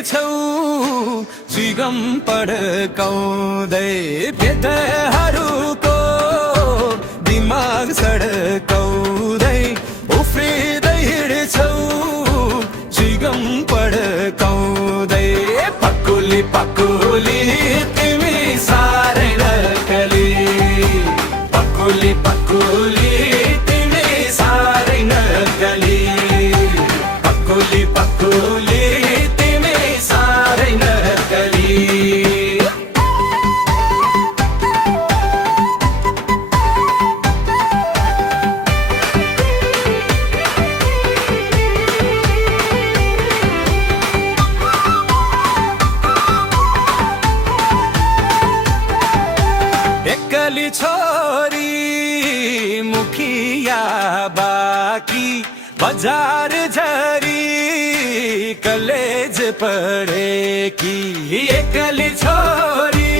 हिँड्छौ सुगम पड्काउँदै पेटहरूको दिमाग सड्काउँदै उफ्रिँदै हिँड्छौ सुगम पड्काउँदै पकुली पकुली तिमी साह्रै नक्कली पकुली पकुली तिमी साह्रै नक्कली पकुली पकुली तिमी साह्रै नक्कली एक्कली छोरी मुखिया बाकी बजार झरी कलेज पढेकी एक्कली छोरी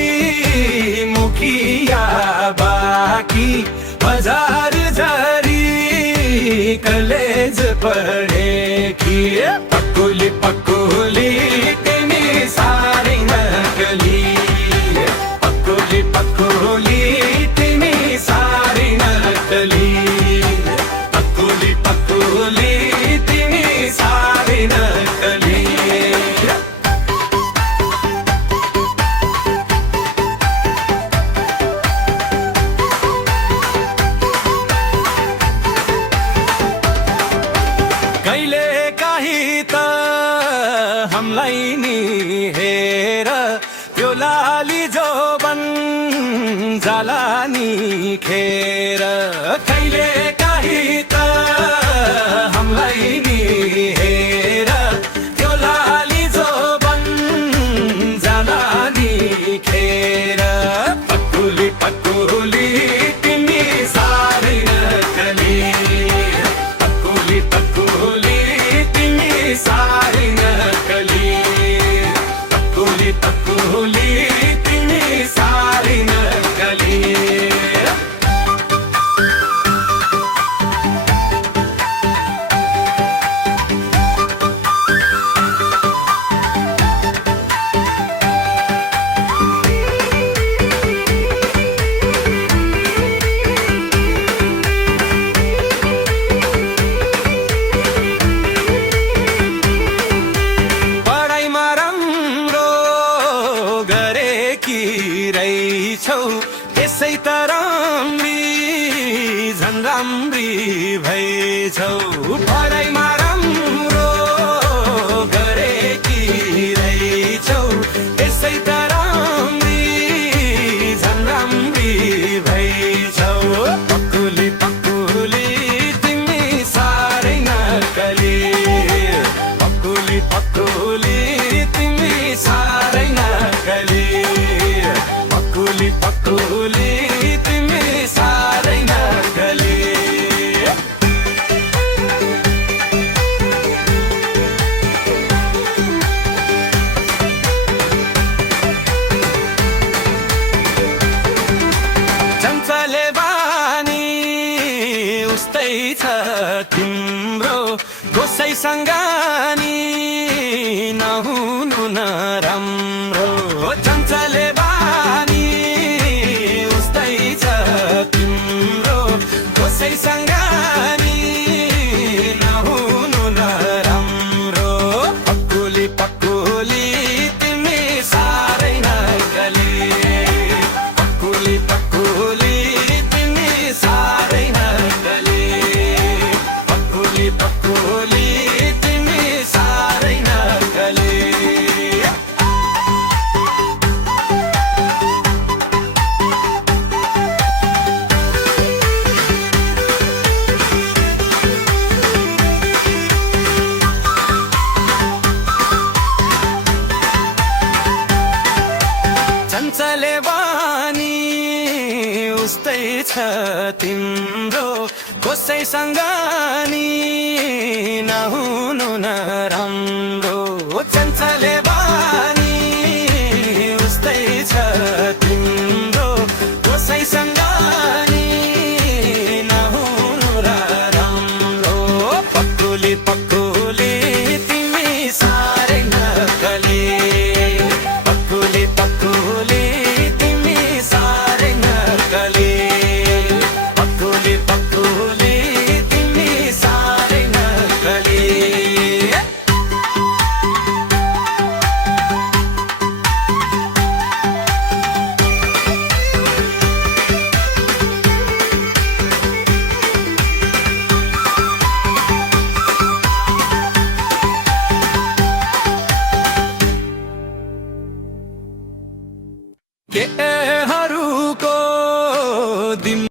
मुखिया बाकी बजार झरी कलेज पढेकी पकुली पकुली तिमी साह्रै नक्कली पकुली पकुली तिमी साह्रै नक्कली पकुली पकुली तिमी साह्रै नक्कली कहिले काहीँ त हामीलाई नि हेर त्यो लाली जोबन जाला नि खेर कहिले काहीँ त हामीलाई नि हेर त्यो लाली जोबन जाला नि खेर पकुली पकुली तिमी साह्रै नक्कली पकुली पकुली तिमी साह्रै नक्कली पकुली पकुली तिमी साह्रै नक्कली पढाइमा राम्रो गरेकी रहेछौ त्यसै त राम्री झन् राम्री भएछौ पढाइमा राम्रो गरेकी रहेछौ त्यसै त राम्री झन् राम्री भएछौ पकुली पकुली तिमी साह्रै नक्कली पकुली पकुली तिमी साह्रै नक्कली पकुली पकुली तिमी साह्रै नक्कली चञ्चले बानी उस्तै छ तिम्रो गोसाइसँग नि नहुनु नराम्रो चञ्चले बानी उस्तै छ तिम्रो गोसाइसँग नि नहुनु नराम्रो पकुली पकुली तिमी साह्रै नक्कली पकुली पकुली तिमी साह्रै नक्कली पकुली पकुली तिमी साह्रै नक्कली चञ्चले बानी उस्तै छ तिम्रो कसैसँग नि नहुनु नराम्रो चञ्चले